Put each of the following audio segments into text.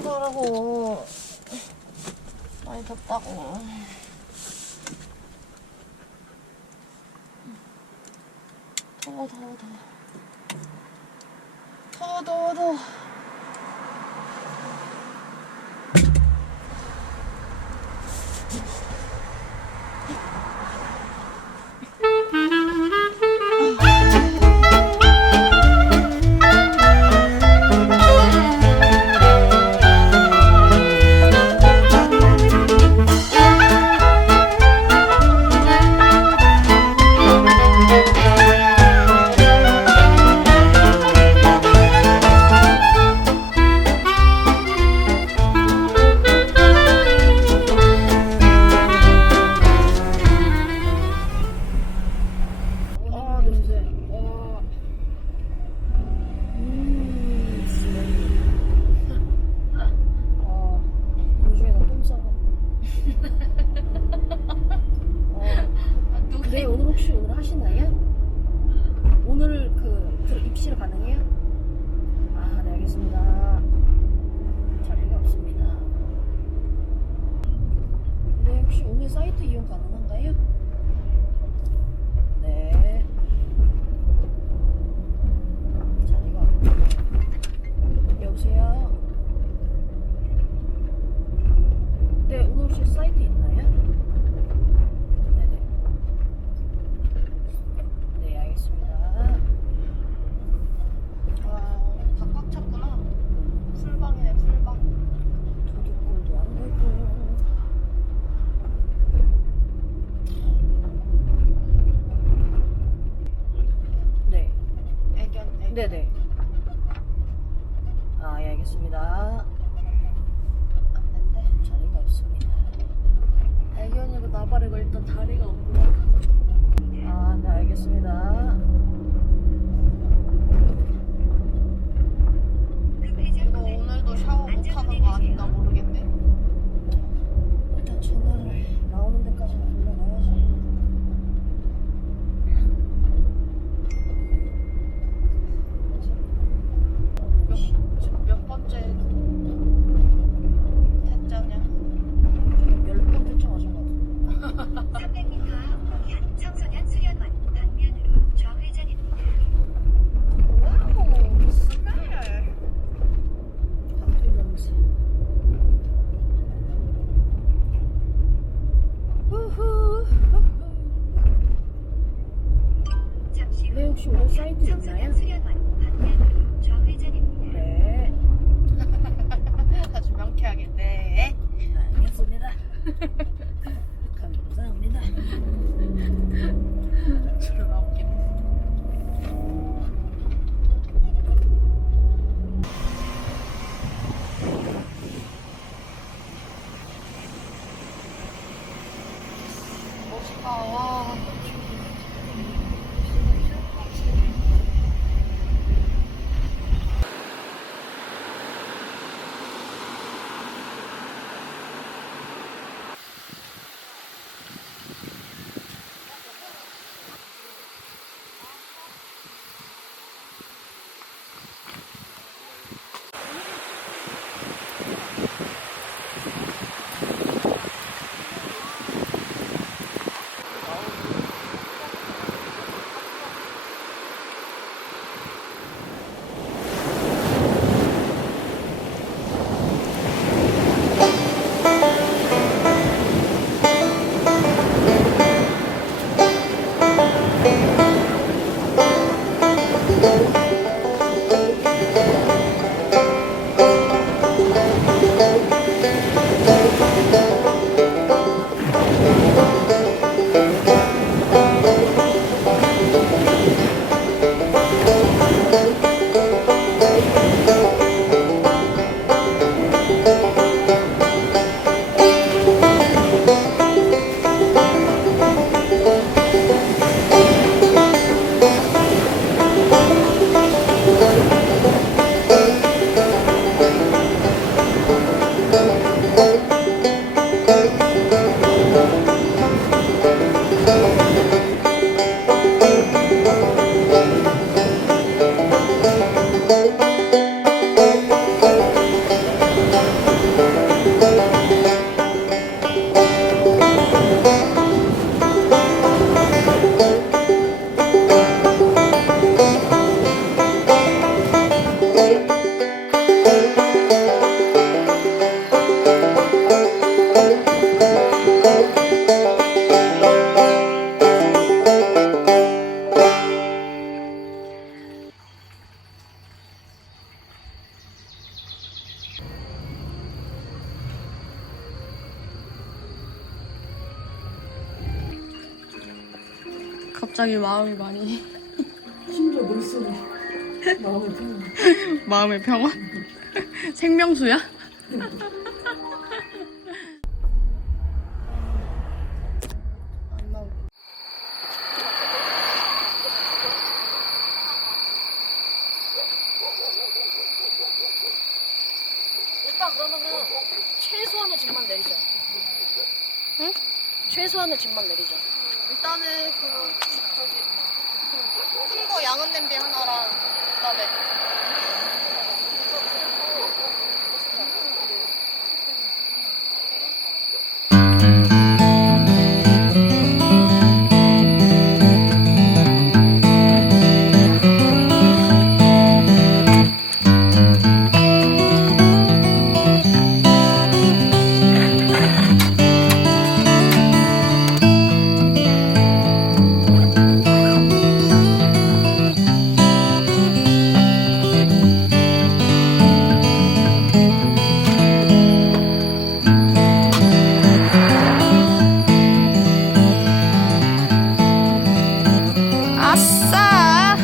들어가라고. 많이 덥다고. 더워. 네네. 예, 알겠습니다. 안는데 자리가 없습니다. 애견이고 나발이고 일단 자리가 없구나. 네, 알겠습니다. 이거 오늘도 샤워 못하는 거 아닌가 모르겠네. 일단 전화를 나오는 데까지는 돌려놔야지. 몇 번째 했잖냐? 몇 번 결정하신 것 같아. 300m 앞 청소년 수련원 방면으로 좌회전입니다. 와우, 스멜. 감동 냄새. 후후. 잠시 후 네, 혹시 오늘 사이트 있나요? 청소년 수련원 방면으로 좌회전입니다. 네. 아주 명쾌하게 네. 알겠습니다. 감사합니다. 졸라 웃기네. 멋있다. 와. 갑자기 마음이 많이 심지어 물소리. 마음의 평온. 마음의 평온? 생명수야? 일단 그러면은 최소한의 짐만 내리자. 응? 최소한의 짐만 내리자. 일단은 저기 큰 거 양은 냄비 하나랑 그다음에 아싸!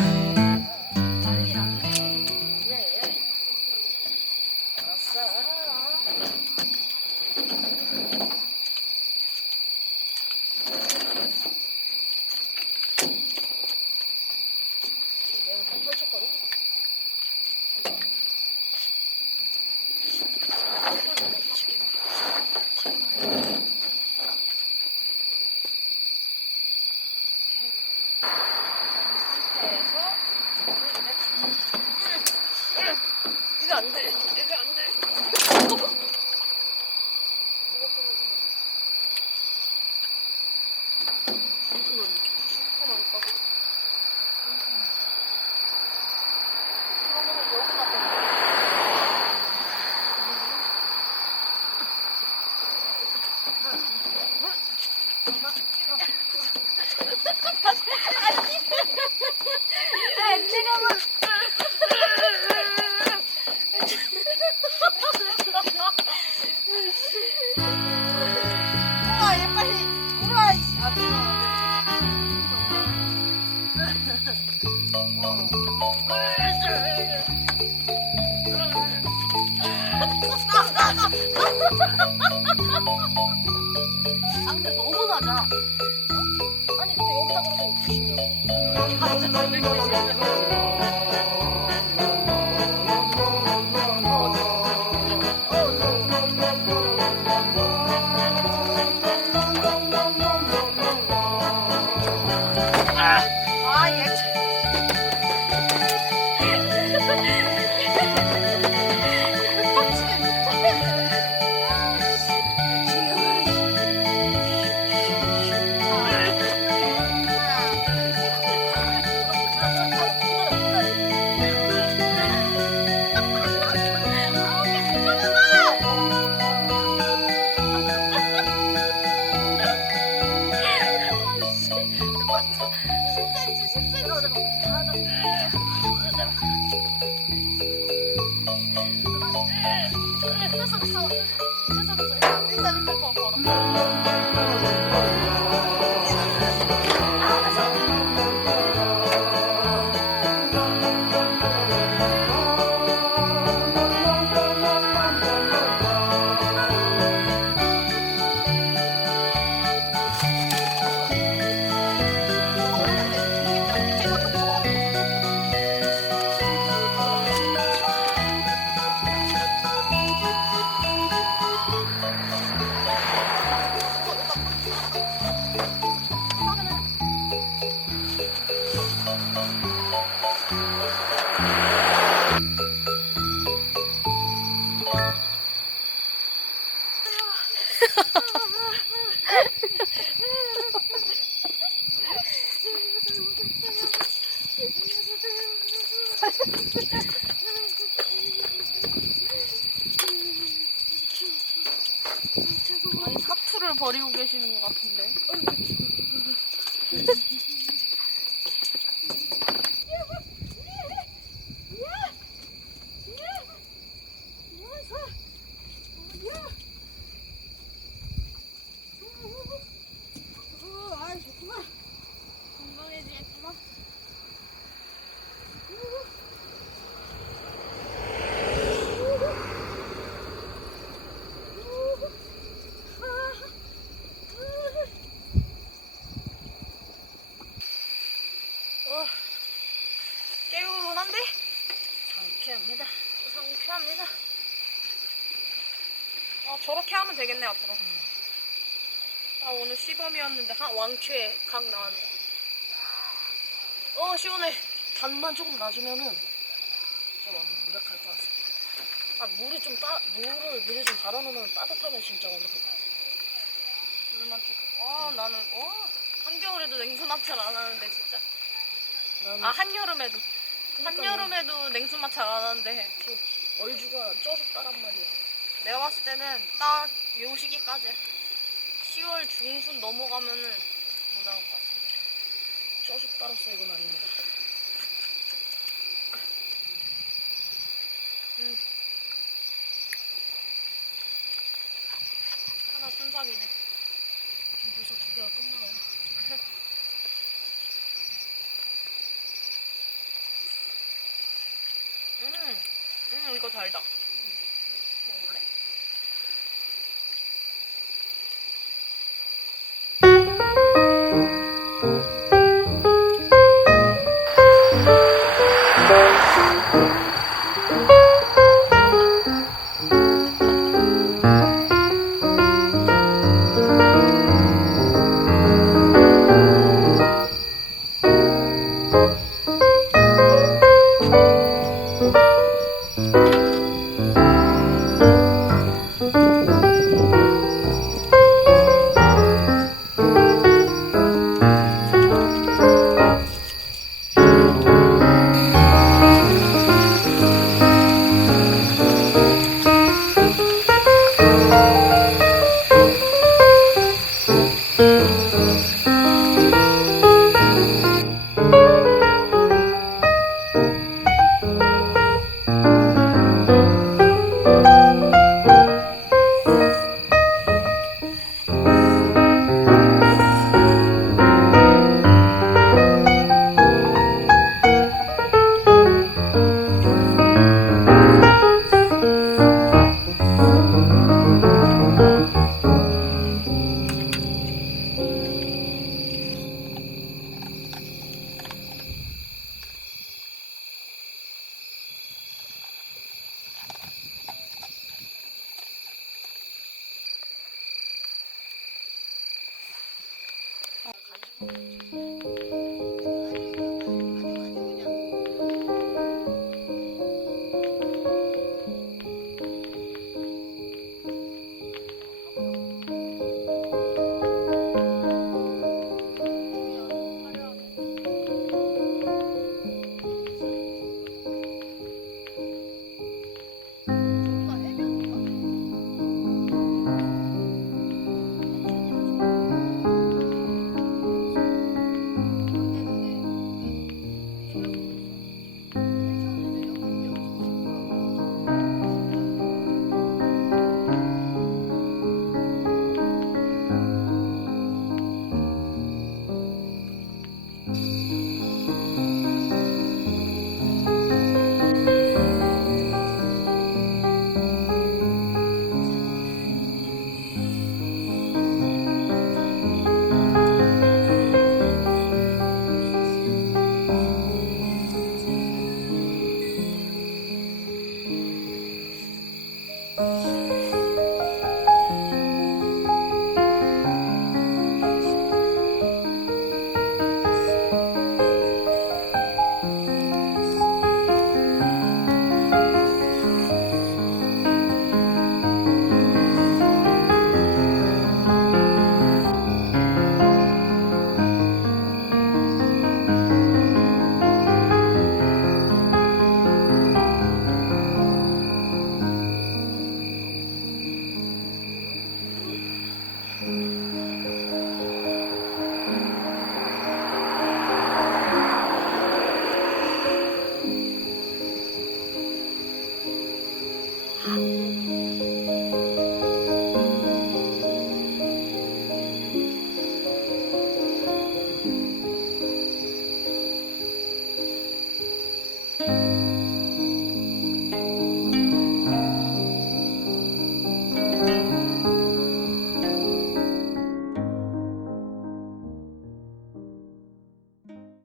이거 안 돼. 이거 안 돼. 아 근데 너무 낮아. 아니 근데 여기다 그렇게 없으시면. 아니 사투를 벌이고 계시는 것 같은데. 아이 좋구만. 건강해지. 개운한데? 상쾌합니다. 상쾌합니다. 저렇게 하면 되겠네 앞으로. 오늘 시범이었는데 왕쾌 각 나왔네. 시원해. 간만 조금 낮으면은 좀 완벽할 것 같습니다. 물을 좀 물을 미리 좀 받아놓으면 따뜻하면 진짜 완벽할 것 같아. 물만 조금. 나는 한겨울에도 냉수 마찰 안 하는데 진짜. 한여름에도. 한여름에도 냉수 마찰 안 하는데 얼주가 쪄졌다란 말이야. 내가 봤을 때는 딱 요 시기까지 10월 중순 넘어가면은 못 나올 것 같습니다. 쪄죽 따랐어 이건 아닙니다. 하나 순삭이네. 지금 벌써 2개가 끝나요. 이거 달다. 먹을래?